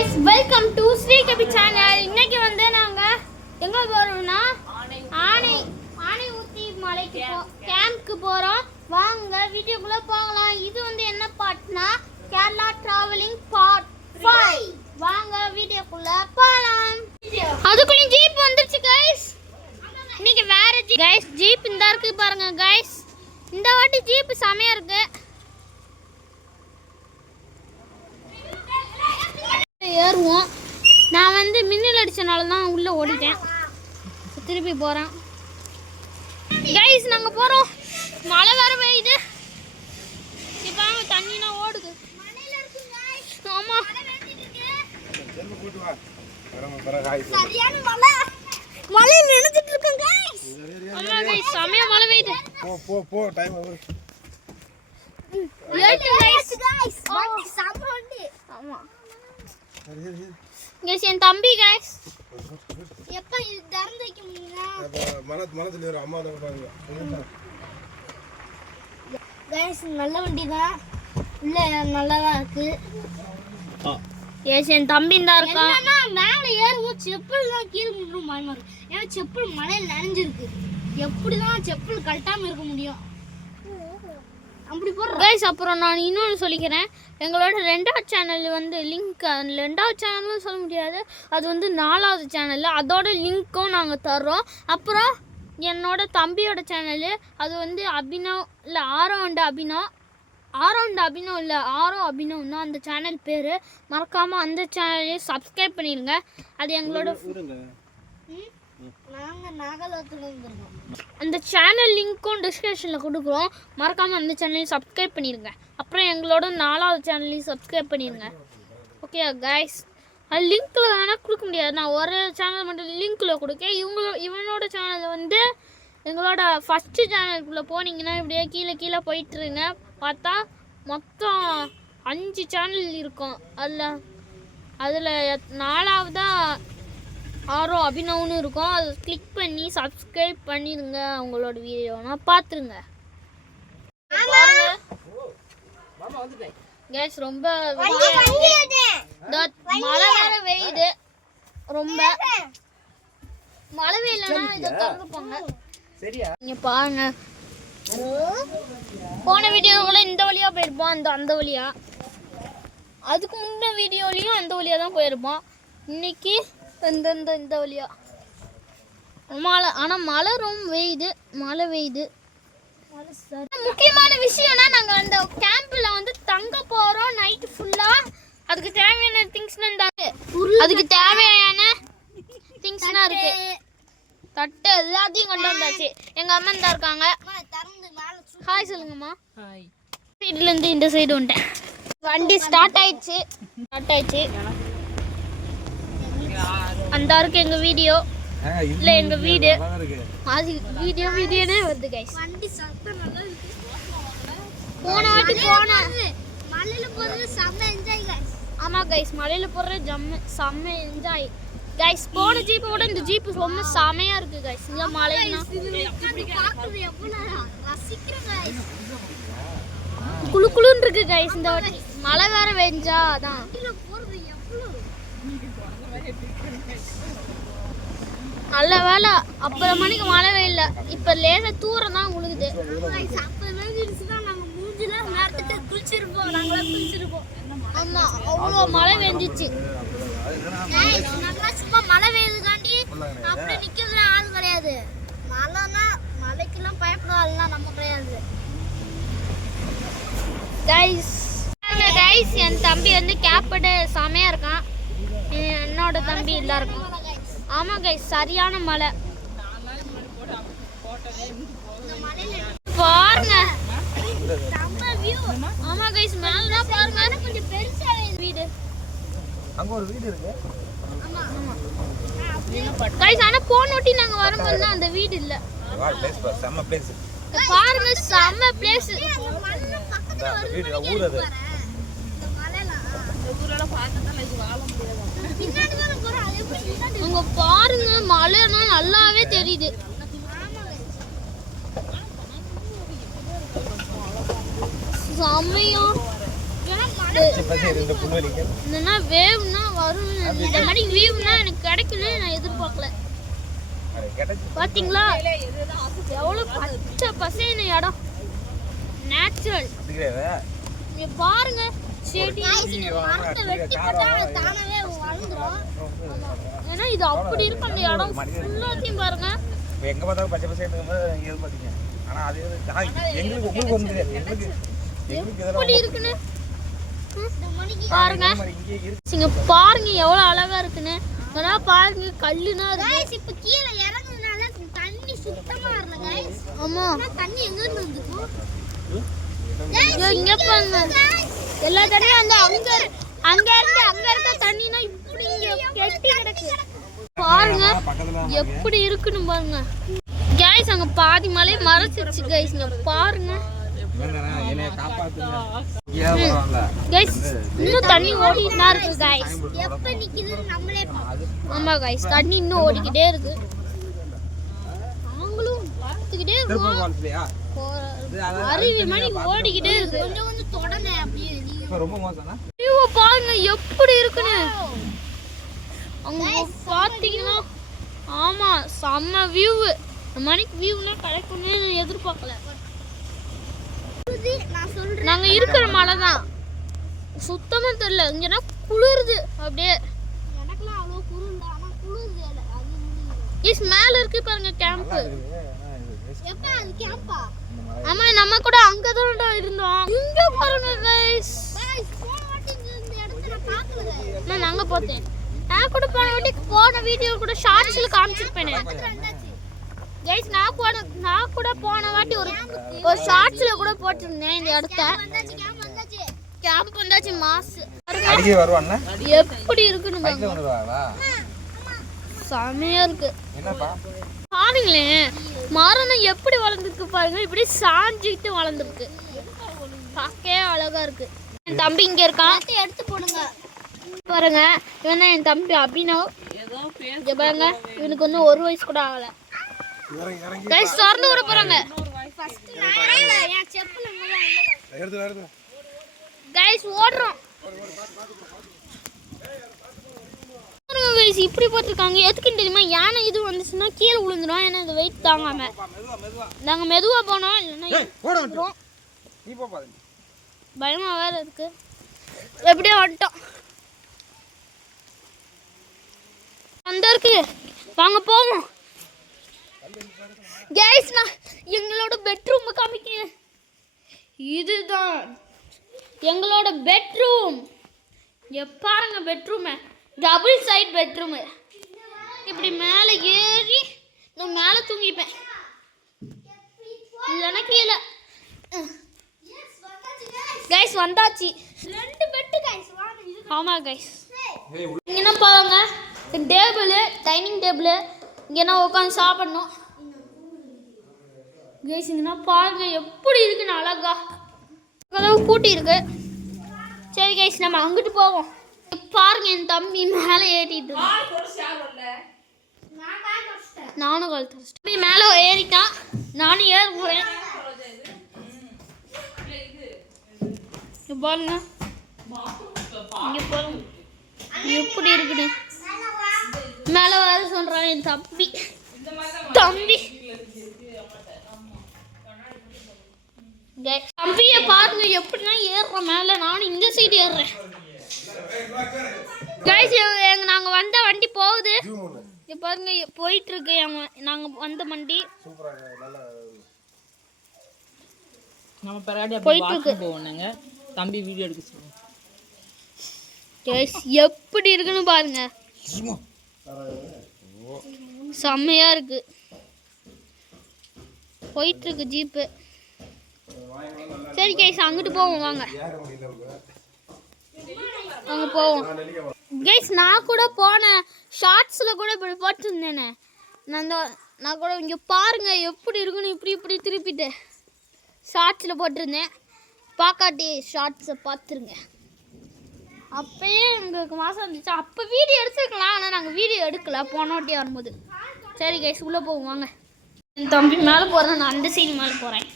guys, welcome to Sri Kabi channel. இன்னைக்கு வந்து நாங்க எங்க போறோம்னா ஆனை ஊத்தி மலைக்கு கேம்ப்க்கு போறோம். வாங்க வீடியோக்குள்ள போகலாம். இது வந்து என்ன பார்ட்னா கேரளா டிராவலிங் பார்ட் 5. வாங்க வீடியோக்குள்ள போலாம். அதுக்குள்ள ஜீப் வந்துருச்சு गाइस. இன்னைக்கு வேற ஜீப் गाइस, ஜீப் இந்த இருக்கு பாருங்க गाइस. இந்த வாட்டி ஜீப் செமையா இருக்கு. ஏறுவோம். நான் வந்து மின்னல் அடிச்சனால தான் உள்ள ஓடிட்டேன். திருப்பி போறேன் गाइस. நாங்க போறோம். மழை வர பெய்யுது. இப்போ தண்ணினா ஓடுது. மழையில இருக்கு गाइस. ஆமா மழை வெட்டிட்டு இருக்கு. செல்ல போட்டு வா. வர गाइस. சரியான மழை. மழையில நினைச்சிட்டு இருக்கோம் गाइस. ஆமா गाइस, செமையா மழை பெய்யுது. போ டைம் ஓவர். ஏட்டு गाइस. வண்டி சாம வண்டி. ஆமா गाइस, என் தம்பி गाइस. எப்ப இது திறந்து வைக்க முடியுமா? மனத்துல ஒரு அம்மா தான் பாருங்க गाइस. நல்ல வண்டி தான். உள்ள நல்லா தான் இருக்கு. என் தம்பி தான் இருக்கான். என்னன்னா மேல ஏறுவோம், செப்பல் தான் கீழ விழுந்துரும் பயமா இருக்கு. ஏன்னா செப்பல் மழையில நனைஞ்சிருக்கு. எப்படிதான் செப்பல் கழட்டாம இருக்க முடியும்? அப்படி போற गाइस. அப்புறம் நான் இன்னொன்று சொல்லிக்கிறேன். எங்களோட 2வது சேனல் வந்து லிங்க், 2வது சேனல்னு சொல்ல முடியாது, அது வந்து 4வது சேனல். அதோட லிங்க்கும் நாங்கள் தர்றோம். அப்புறம் என்னோட தம்பியோட சேனல், அது வந்து அபினவ் இல்லை ஆரோ அண்ட் அபினவ்னா அந்த சேனல் பேர். மறக்காமல் அந்த சேனலையும் சப்ஸ்கிரைப் பண்ணிடுங்க. அது எங்களோட அந்த சேனல் லிங்க்கும் டிஸ்கிரிப்ஷனில் கொடுக்குறோம். மறக்காமல் அந்த சேனலையும் சப்ஸ்கிரைப் பண்ணிடுங்க. அப்புறம் எங்களோட 4வது சேனலையும் சப்ஸ்கிரைப் பண்ணிடுங்க. Okay guys. அது லிங்க்கில் வேணால் கொடுக்க முடியாது. நான் ஒரு சேனல் மட்டும் லிங்க்கில் கொடுக்கேன். இவனோட சேனல் வந்து எங்களோட ஃபஸ்ட்டு சேனலுக்குள்ளே போனீங்கன்னா இப்படியே கீழே போயிட்டுருங்க. பார்த்தா மொத்தம் 5 சேனல் இருக்கும். அதில் 4வதாக ஆரோ அபினவ்னு இருக்கும். அதை கிளிக் பண்ணி சப்ஸ்கிரைப் பண்ணிடுங்க. அவங்களோட வீடியோனா பார்த்துருங்க गाइस. ரொம்ப மழை வேற பெய்யுது. ரொம்ப மழை வெயிலனா இதை திறந்துப்பாங்க. இங்க பாருங்க, போன வீடியோக்குள்ள இந்த வழியா போயிருப்போம், அந்த வழியா. அதுக்கு முன்ன வீடியோலையும் அந்த வழியா தான் போயிருப்போம். இன்னைக்கு இந்த வழியா மழை. ஆனால் மழை ரொம்ப மழை பெய்யுது. முக்கியமான விஷயம்னா நாங்கள் அந்த கேம்பில் வந்து தங்க போகிறோம் நைட்டு ஃபுல்லாக. அதுக்கு தேவையான திங்ஸ்னா அதுக்கு தேவையான திங்ஸ்னா இருக்கு. தட்டு எல்லாத்தையும் கொண்டு வந்தாச்சு. எங்கள் அம்மா தான் இருக்காங்க. ஹாய் சொல்லுங்கம்மா. சைட்லேருந்து இந்த சைடு வந்துட்டேன். வண்டி ஸ்டார்ட் ஆயிடுச்சு. அந்த இருக்கு எங்கள் வீடியோ. இல்லை எங்கள் வீடு அது வீடியோனே வருது गाइस. வண்டி சத்தம் நல்லா இருக்கு. போன வாட்டி மலையில போறது செம்ம என்ஜாய் गाइस. ஆமா गाइस, மலையில போறது செம்ம என்ஜாய் गाइस. போன ஜீப்போட இந்த ஜீப் ரொம்ப செமையா இருக்கு गाइस. இந்த மலைனா பாக்குறது எவ்வளவு ரசிக்கிறோம் गाइस. குளுகுளுன்னு இருக்கு गाइस. இந்த வாட்டி மழை வேற வெஞ்சா அதான் போறது எவ்வளவு நல்ல வேலை. அப்புறம் மணிக்கு மழை வெயில்ல இப்போ லேசாக தூரம் தான் உழுகுது. ஆமாம், அவ்வளோ மழை வெஞ்சிச்சு. சும்மா மழை வெயிலுக்காண்டி அப்படியே நிற்கிறதுல ஆள் கிடையாது. மழைனா மழைக்கெல்லாம் பயப்பட ஆள்லாம் நம்ம கிடையாது गाइस. என் தம்பி வந்து கேப்பட்டு செமையாக இருக்கான். என்னோட தம்பி எல்லாருக்கும். ஆமா गाइस, சரியான மழை பாருங்க. ஆமா गाइस, மேல பாருங்க கொஞ்சம் பெருசா வீடு. அங்க ஒரு வீடு இருக்கு. ஆமா गाइस. ஆனா போனோட்டி நாங்க வரும்போது அந்த வீடு இல்ல. செம்ம பிளேஸ் பாருங்க, செம்ம பிளேஸ். வீடு ஊர் அது. இந்த மலைல இந்த ஊர்ல பார்க்கறதால இது வாழ முடியாது. பின்னாடி வர போற அது எப்படி அங்க பாருங்க, மலைனா நல்லாவே தெரியுது. செம்மையா என்னன்னா வேவ்னா வரும். இந்த மாதிரி வியூனா எனக்கு கிடைக்குன்னு நான் எதிர்பார்க்கல. பாத்தீங்களா எவ்வளவு பச்சை பசேன்னு இடம், நேச்சுரல். இங்க பாருங்க செடி, ஏன்னா இது அப்படி இருக்கு அந்த இடம் ஃபுல்லாத்தையும் பாருங்க. எங்க பார்த்தாலும் பச்சை பசேன்னு இங்க பாத்தீங்க. ஆனா அது எங்களுக்கு உங்களுக்கு வந்து எப்படி இருக்குன்னு பாருங்க. இங்க பாருங்க எவ்வளவு அழகா இருக்குன்னு. இதெல்லாம் பாருங்க கல்லுனா இருக்கு. இப்ப கீழ இறங்குனனால தண்ணி சுத்தமா வரல गाइस. ஆமா தண்ணி எங்க இருந்து வந்துச்சு? இங்க பாருங்க எல்லா தண்ணியும் அந்த அங்க இருக்க தண்ணினா இப்படி இங்க கெட்டி கிடக்கு. பாருங்க எப்படி இருக்குன்னு பாருங்க गाइस. அங்க பாதி மலை மறைச்சிருச்சு गाइस. இங்க பாருங்க गाइस. இன்னும் தண்ணி ஓடிட்டே இருக்கு गाइस. எப்ப நிக்குதுன்னு நம்மளே பாப்போம். ஆமா गाइस தண்ணி இன்னும் ஓடிக்கிட்டே இருக்கு. நாங்களும் பார்த்துக்கிட்டே இருக்கோம். அருவி மணி ஓடிக்கிட்டே இருக்கு. கொஞ்சம் கொஞ்சம் தொடங்க அப்படியே. ரொம்ப மோசம்னா ஐயோ பாருங்க எப்படி இருக்குன்னு. அங்க பாத்தீங்கன்னா ஆமா செம்ம வியூ. மணிக்கு வியூனா கிடைக்கும்னு எதிர்பார்க்கல. நான் சொல்றேன் நாங்க இருக்கிற மலை தான் சுத்தமா தெரியல. இங்கன்னா குளிருது அப்படியே. எனக்குலாம் அவ்வளவு குளிருது, ஆனா குளிருது இல்ல. அது இஸ் மேல இருக்கு பாருங்க கேம்ப். எப்ப அது கேம்பா? ஆமா நம்ம கூட அங்க தான் இருந்தோம். இங்க பாருங்க गाइस. போன வாட்டி இந்த இடத்தை நான் பார்க்கல. நான் அங்க பார்த்தேன். நான் கூட போன வாட்டி போன வீடியோ கூட ஷார்ட்ஸ்ல காமிச்சிருப்பேனே गाइस. நான் கூட போன வாட்டி ஒரு ஷார்ட்ஸ்ல கூட போட்டுருந்தேன் இந்த இடத்தை. கேம்ப் வந்தாச்சு மாஸ். அடிக்கடி வருவான்ல எப்படி இருக்குன்னு பாருங்க. செமையா இருக்கு. என்னப்பா பாருங்களேன் மரம் எப்படி வளர்ந்துருக்கு பாருங்க. இப்படி சாஞ்சிட்டு வளர்ந்துருக்கு. பார்க்கவே அழகா இருக்கு. என் தம்பி இங்க இருக்கான். எடுத்து போடுங்க பாருங்க. இவன் தான் என் தம்பி அபினவ். இங்க பாருங்க இவனுக்கு வந்து 1 வயசு கூட ஆகல. गाइस திறந்து விட போறாங்க. ஃபர்ஸ்ட் நான் என் செப்பல எடுத்து गाइस ஓடுறோம். गाइस இப்படி போட்டுருக்காங்க. எதுக்கு தெரியுமா? யானை இது வந்துச்சுன்னா கீழே விழுந்துரும். ஏன்னா இந்த வெயிட் தாங்காம. நாங்க மெதுவா போனோம் இல்லனா ஓடுறோம். நீ போ பாரு. பயமா வேற இருக்கு. எப்படியே வந்துட்டோம். அந்த இருக்கு வாங்க போவோம். गाइस நான் எங்களோட பெட்ரூம் காமிக்கிறேன். இதுதான் எங்களோட பெட்ரூம். பாருங்க பெட்ரூம் டபுள் சைடு பெட்ரூம். இப்படி மேலே ஏறி நான் மேலே தூங்கிப்பேன் இல்லைன்னா கீழே. गाइस வந்தாச்சு 2 பெட் गाइस. ஆமா गाइस. இங்க பாருங்க டேபிள் டைனிங் டேபிள். இங்க உட்காந்து சாப்பிடணும் गाइस. இங்க பாருங்க எப்படி இருக்குன்னு அழகா. கதவு பூட்டி இருக்கு. சரி गाइस நம்ம அங்கிட்டு போவோம். பாருங்க என் தம்பி மேலே ஏறிட்டு நானும் கால் தம்பி மேலே ஏறிட்டான். நானும் ஏற போறேன். பாருங்க இங்க பாருங்க எப்படி இருக்குன்னு. மேலே வர சொல்றான் என் தம்பி. தம்பியை பாருங்க எப்படின்னா ஏறுற மேலே. நானும் இந்த சைடு ஏறுறேன் गाइस. நாங்க வந்த வண்டி போகுது. இங்க பாருங்க போயிட்டு இருக்கு. நாங்க வந்த வண்டி நம்ம பராடி அப்படி வாக்கு போவோம்ங்க. தம்பி வீடியோ எடுக்க சொல்லுங்க गाइस. எப்படி இருக்குன்னு பாருங்க. செம்மையா இருக்கு. போயிட்டு இருக்கு ஜீப்பு. சரி गाइस அங்கிட்டு போவோம் வாங்க. அங்க போவோம் गाइस. நான் கூட போன ஷார்ட்ஸ்ல கூட இப்படி போட்டுருந்தேனே. நான் கூட இங்க பாருங்க எப்படி இருக்குன்னு இப்படி திருப்பிட்டு ஷார்ட்ஸ்ல போட்டிருந்தேன். பார்க்காட்டி ஷார்ட்ஸை பார்த்துருங்க. அப்பயே எங்களுக்கு மாசம் இருந்துச்சு. அப்போ வீடியோ எடுத்துருக்கலாம். ஆனால் நாங்கள் வீடியோ எடுக்கல போன வாட்டி வரும்போது. சரி गाइस உள்ளே போவோம் வாங்க. என் தம்பி மேலே போகிறேன். நான் அந்த சைடு மேலே போகிறேன்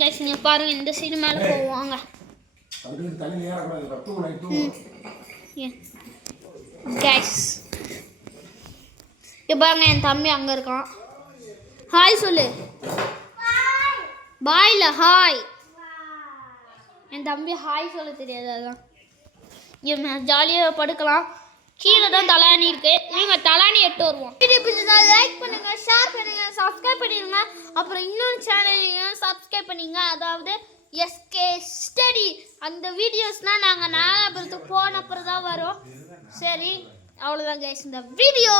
गाइस. நீங்கள் பாருங்கள் இந்த சைடு மேலே போவோம் வாங்க. கைஸ் இப்போ பாருங்க என் தம்பி அங்கே இருக்கான். ஹாய் சொல்லு. பாய்ல ஹாய். என் தம்பி ஹாய் சொல்ல தெரியாது, அதான் இவன் ஜாலியாக படுக்கலாம். கீழே தான் தலானி இருக்கு. நீங்கள் தலானி எட்டு வருவோம். வீடியோ பிடிச்சதா லைக் பண்ணுங்க, ஷேர் பண்ணுங்க, சப்ஸ்கிரைப் பண்ணிடுங்க. அப்புறம் இன்னொரு சேனலையும் சப்ஸ்கிரைப் பண்ணிங்க, அதாவது எஸ்கே ஸ்டடி. அந்த வீடியோஸ்னால் நாங்கள் நாலாபுரத்துக்கு போன அப்புறம் தான் வரும். சரி, அவ்வளோதான் கைஸ் இந்த வீடியோ.